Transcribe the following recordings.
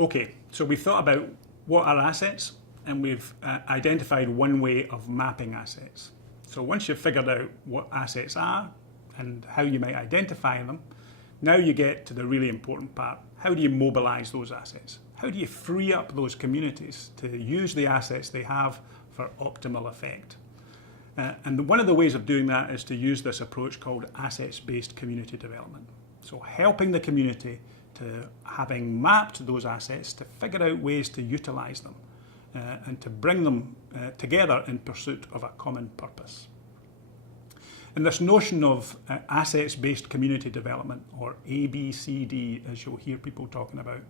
Okay, so we've thought about what are assets, and we've identified one way of mapping assets. So once you've figured out what assets are and how you might identify them, now you get to the really important part. How do you mobilise those assets? How do you free up those communities to use the assets they have for optimal effect? And one of the ways of doing that is to use this approach called assets-based community development. So helping the community to, having mapped those assets, to figure out ways to utilise them and to bring them together in pursuit of a common purpose. And this notion of assets-based community development, or ABCD, as you'll hear people talking about,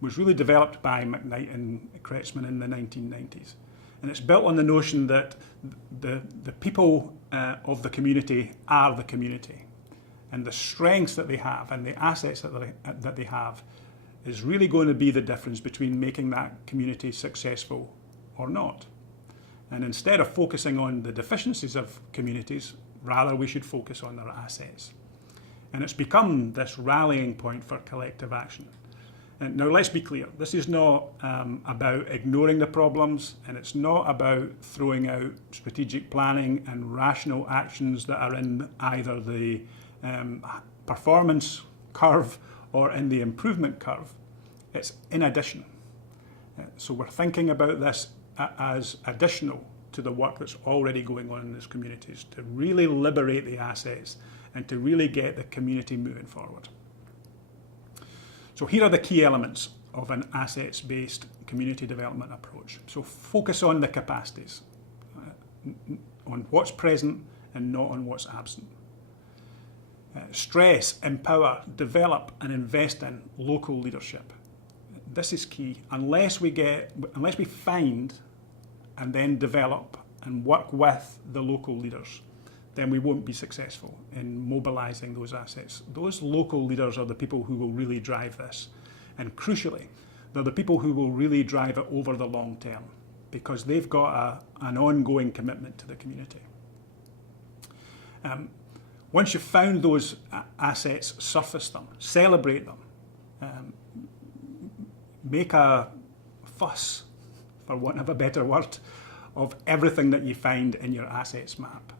was really developed by McKnight and Kretzmann in the 1990s. And it's built on the notion that the people of the community are the community. And the strengths that they have and the assets that they have is really going to be the difference between making that community successful or not. And instead of focusing on the deficiencies of communities, rather we should focus on their assets. And it's become this rallying point for collective action. And now let's be clear, this is not about ignoring the problems, and it's not about throwing out strategic planning and rational actions that are in either the performance curve or in the improvement curve. It's in addition. So we're thinking about this as additional to the work that's already going on in these communities to really liberate the assets and to really get the community moving forward. So here are the key elements of an assets-based community development approach. So focus on the capacities, on what's present and not on what's absent. Stress, empower, develop and invest in local leadership. This is key. Unless we find and then develop and work with the local leaders, then we won't be successful in mobilising those assets. Those local leaders are the people who will really drive this. And crucially, they're the people who will really drive it over the long term because they've got an ongoing commitment to the community. Once you've found those assets, surface them, celebrate them, make a fuss, for want of a better word, of everything that you find in your assets map,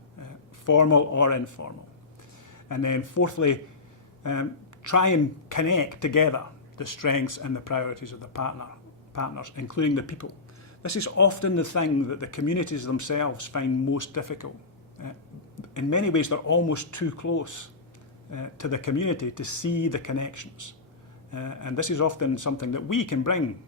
formal or informal. And then fourthly, try and connect together the strengths and the priorities of the partners, including the people. This is often the thing that the communities themselves find most difficult. In many ways, they're almost too close to the community to see the connections. And this is often something that we can bring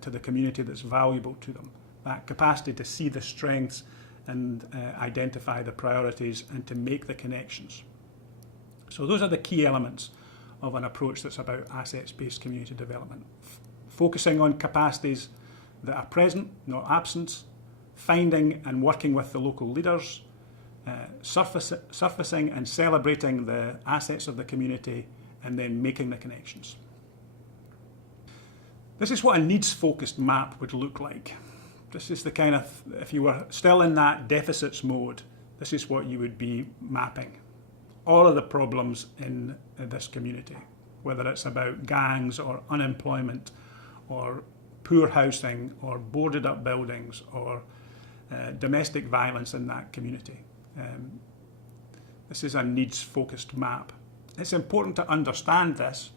to the community that's valuable to them, that capacity to see the strengths and identify the priorities and to make the connections. So those are the key elements of an approach that's about assets-based community development. Focusing on capacities that are present, not absent, finding and working with the local leaders, surfacing and celebrating the assets of the community, and then making the connections. This is what a needs-focused map would look like. This is the kind of, if you were still in that deficits mode, this is what you would be mapping. All of the problems in this community, whether it's about gangs or unemployment or poor housing or boarded up buildings or domestic violence in that community. This is a needs-focused map. It's important to understand this,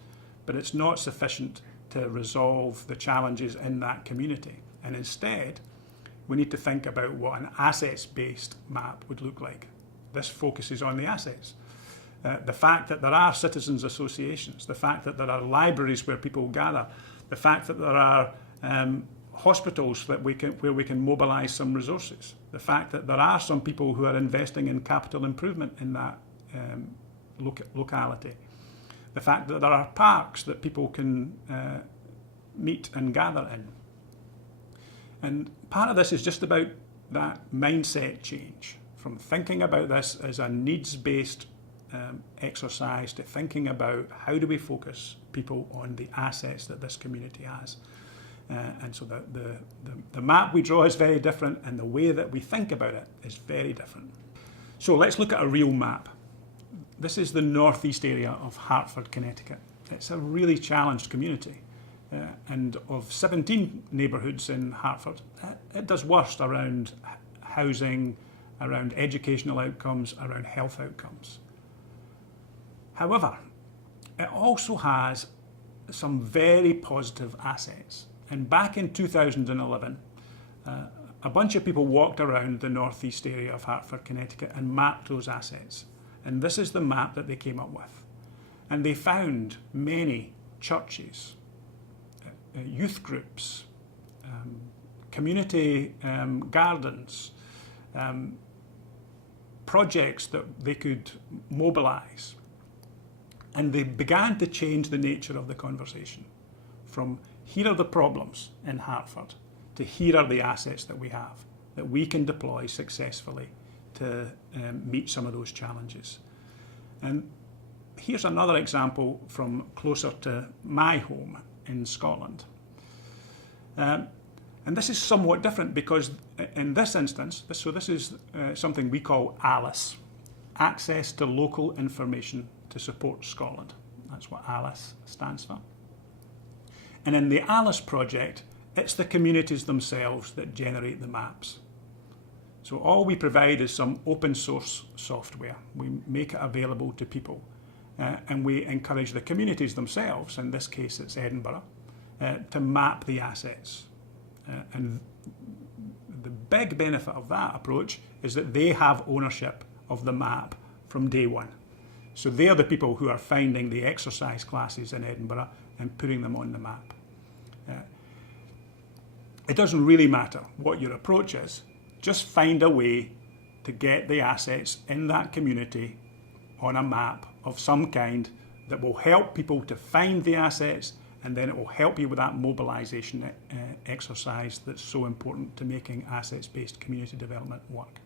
but it's not sufficient to resolve the challenges in that community. And instead, we need to think about what an assets-based map would look like. This focuses on the assets. The fact that there are citizens' associations, the fact that there are libraries where people gather, the fact that there are hospitals that where we can mobilise some resources, the fact that there are some people who are investing in capital improvement in that locality, the fact that there are parks that people can meet and gather in. And part of this is just about that mindset change, from thinking about this as a needs-based exercise to thinking about how do we focus people on the assets that this community has. And so the map we draw is very different, and the way that we think about it is very different. So let's look at a real map. This is the northeast area of Hartford, Connecticut. It's a really challenged community. and of 17 neighbourhoods in Hartford, it does worst around housing, around educational outcomes, around health outcomes. However, it also has some very positive assets. And back in 2011, a bunch of people walked around the northeast area of Hartford, Connecticut, and mapped those assets. And this is the map that they came up with. And they found many churches, youth groups, community gardens, projects that they could mobilise. And they began to change the nature of the conversation from here are the problems in Hartford to here are the assets that we have that we can deploy successfully to meet some of those challenges. And here's another example from closer to my home in Scotland. And this is somewhat different because in this instance, this is something we call ALICE, Access to Local Information to Support Scotland. That's what ALICE stands for. And in the ALICE project, it's the communities themselves that generate the maps. So all we provide is some open source software. We make it available to people. And we encourage the communities themselves, in this case it's Edinburgh, to map the assets. And the big benefit of that approach is that they have ownership of the map from day one. So they're the people who are finding the exercise classes in Edinburgh and putting them on the map. It doesn't really matter what your approach is, just find a way to get the assets in that community on a map of some kind that will help people to find the assets, and then it will help you with that mobilisation exercise that's so important to making assets-based community development work.